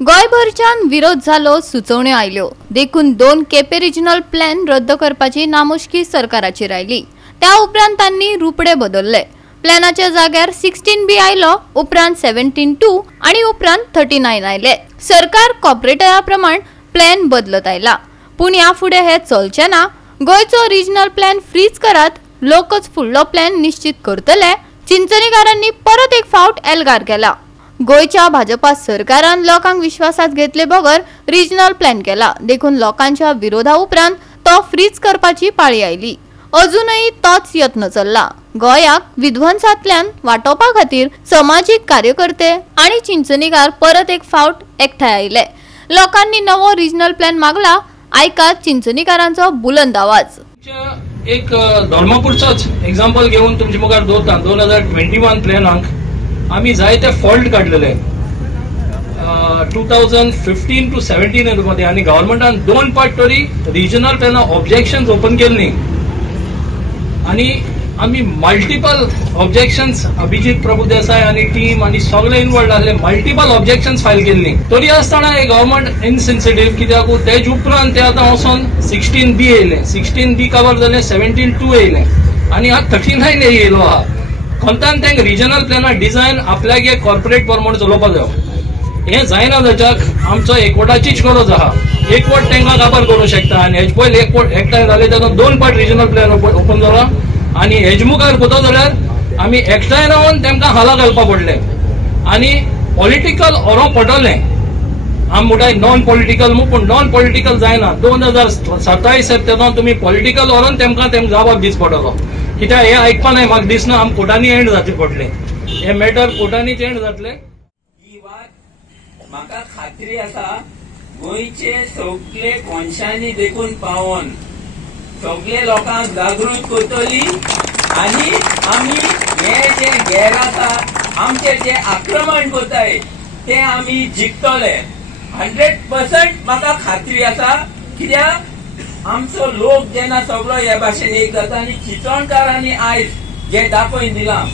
गोंयभरच्यान विरोध जालो, सुचोवण्यो आयल्यो. देखून 2 केपें रिजनल प्लॅन रद्द करपाची नामुष्की सरकाराचेर आयली. त्या उपरांत तांणी रुपडे बदलले. प्लॅनाच्या जाग्यार 16B आयलो, उपरांत 17(2) आनी उपरांत 39 आयले. सरकार कॉर्पोरेटरा प्रमाण प्लॅन बदलत आयला. पूण ह्या फुडें हें चलचें ना. गोंयचो रिजनल प्लॅन फ्रीज करात, लोकच फुडलो प्लॅन निश्चित करतले. चिंचणीकारांनी परत एक फावट एल्गार केला. गोयच्या भाजपा सरकारान लोकांक विश्वासात घेतले बगर रिजनल प्लॅन केला. देखून लोकांच्या विरोधा उपरांत तो फ्रीज करपाची पाळी आयली. अजूनही तोच यत्न चल्ला. गोंयाक विध्वंसांतल्यान वाटोवपा खातीर समाजीक कार्यकर्ते आनी चिंचणीकार परत एक फावट एकठांय आयले. लोकांनी नवो रिजनल प्लॅन मागला. आयकात चिंचणीकारांचो बुलंद आवाज. एक धर्मपूरचोच एग्जाम्पल घेऊन तुमच्या मुखार दवरता. 2021 प्लॅनाक आम्ही जायते फॉल्ट काढलेले 2015 to 17 मध्ये आणि गव्हर्नमेंटान 2 पार्ट तरी रिजनल प्लॅना ऑब्जेक्शन्स ओपन केले आणि आम्ही मल्टिपल ऑब्जेक्शन्स अभिजित प्रभुदेसाय आणि टीम आणि सगळे इन्वॉल्व आसले मल्टिपल ऑब्जेक्शन्स फायल केल्ली. तरी आसतना हे गव्हर्नमेंट इनसेन्सिटिव्ह कित्याक तेज उपरांत ते आतां वचून 16B येयले. 16B कवर जाले, 17(2) येयले आणि आज 39 येयलो आहा. खंतान तेंक रिजनल प्लॅना डिझायन आपल्याक एक कॉर्पोरेट प्रमाण चलोवपाक जाय. हें जायना जाच्याक आमचो एकवटाचीच गरज आहा. एकवट तेंकां काबार करूंक शकता आनी हेज पयलीं एकवट एकठांय जाले तेन्ना 2 पार्ट रिजनल प्लॅन ओपन जाला आनी हेज मुखार पळोवंक जाल्यार आमी एकठांय रावन तेंकां हाला घालपाक पडले आनी पॉलिटिकल ओरो पडले. आम म्हणटाय नॉन पॉलिटिकल पूण नॉन पॉलिटिकल जायना. 2027 तेन्ना तुमी पॉलिटिकल ओरोन तेमकां जबाब दीस पडटलो. कित्याक हे आयकपा नाही म्हाका दिसना आम कोर्टांनी एंड जातले पडले. हे मॅटर कोर्टांनीच एंड जातले. ही वाट म्हाका खात्री आसा गोंयचे सगळे कोनशांनी देखून पावोन सगळे लोकांक जागृत करतली आनी आमी हे जे गैर आसा आमचे जे आक्रमण करताय ते आमी जिखतले. 100% म्हाका खात्री आसा. कित्याक आमचो लोक जेन्ना सगळो हे भाशेन एक जाता आनी चिंचणकारांनी आयज जे दाखोवन दिलां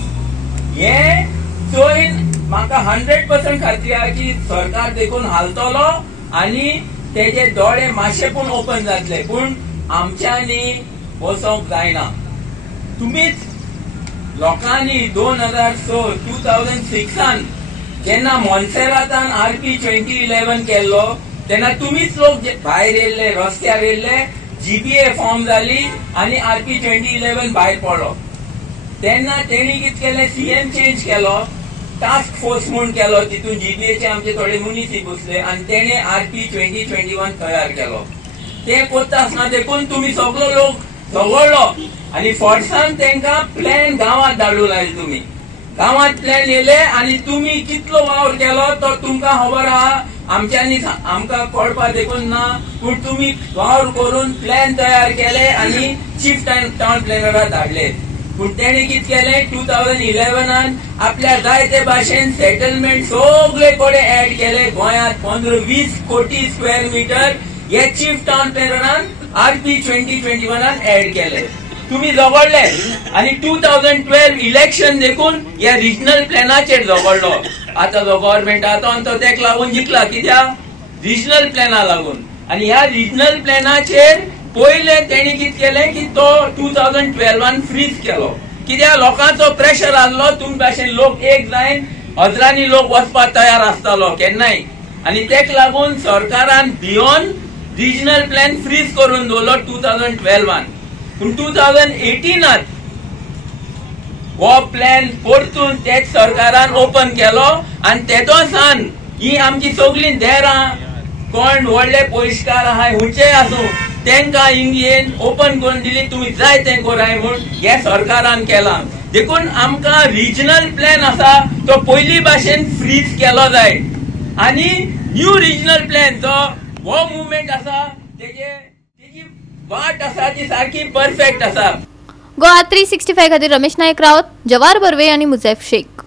हे चोयन म्हाका 100% खात्री आहा की सरकार देखून हालतलो आनी तेजे दोळे मातशे पूण ओपन जातले. पूण आमच्यांनी बसोंक जायना. तुमीच लोकांनी 2006 जेन्ना मोन्सेरातान RP 2011 केल्लो तेन्ना तुमीच लोक भायर येयल्ले, रस्त्यार येयल्ले, GBA फॉर्म जाली आनी RP 2011 भायर पडलो. तेन्ना तेणी कितें केलें, CM चेंज केलो, टास्क फोर्स म्हूण केलो. तितून GBAचे आमचे थोडे मुनीसी बसले आनी तेणे RP 2021 तयार केलो. ते करता आसतना देखून तुमी सगळो लोक झगडलो आनी फोर्सान तेंकां प्लॅन गांवांत धाडून लायले. तुमी गांवांत प्लॅन येयले आनी तुमी कितलो वावर केलो तो तुमकां खबर आहा. आमच्यांनी आमकां कळपा देखून ना. पूण तुमी वावर करून प्लॅन तयार केले आनी चीफ टाउन प्लॅनराक धाडले. पूण तेणे कितें केलें, 2011 आपल्या जायते भाशेन सेटलमेंट सगळे कडेन ऍड केले. गोंयांत 15-20 कोटी स्क्वेअर मीटर हे चीफ टाउन प्लॅनरान RP 2021 ऍड केले. तुम्ही झगडले आणि 2012 इलेक्शन देखून या रिजनल प्लॅनाचेर झगडलो. आता जो गव्हर्नमेंट आता तो तेका लागून जिखला. कित्याक रिजनल प्लॅना लागून. आणि ह्या रिजनल प्लॅनाचेर पयले तेणी कितें केलें की तो 2012 फ्रीज केलो. कित्याक लोकांचो प्रेशर आसलो. तुमचे भाशेन लोक एक जायन हजारांनी लोक वचपाक तयार आसतालो केन्नाय आनी तेका लागून सरकारान भियोन रिजनल प्लॅन फ्रीज करून दवरलो 2012. पूण 2018 हो प्लॅन परतून तेच सरकारान ओपन केलो आनी तेदो सान ही आमची सगळी देरां कोण व्हडले परिश्कार आहाय हुंचे आसूं तेंकां इंडियेन ओपन करून दिली. तुमी जाय तें कराय म्हूण हे सरकारान केलां. देखून आमकां रिजनल प्लॅन आसा तो पयली भाशेन फ्रीज केलो जाय आनी न्यू रिजनल प्लॅन जो हो मुवमेंट आसा तेजी वाट आसा ती सारकी परफेक्ट आसा. गोवा 365 खातीर रमेश नायक रावत, जवाहर बर्वे आनी मुजैफ शेख.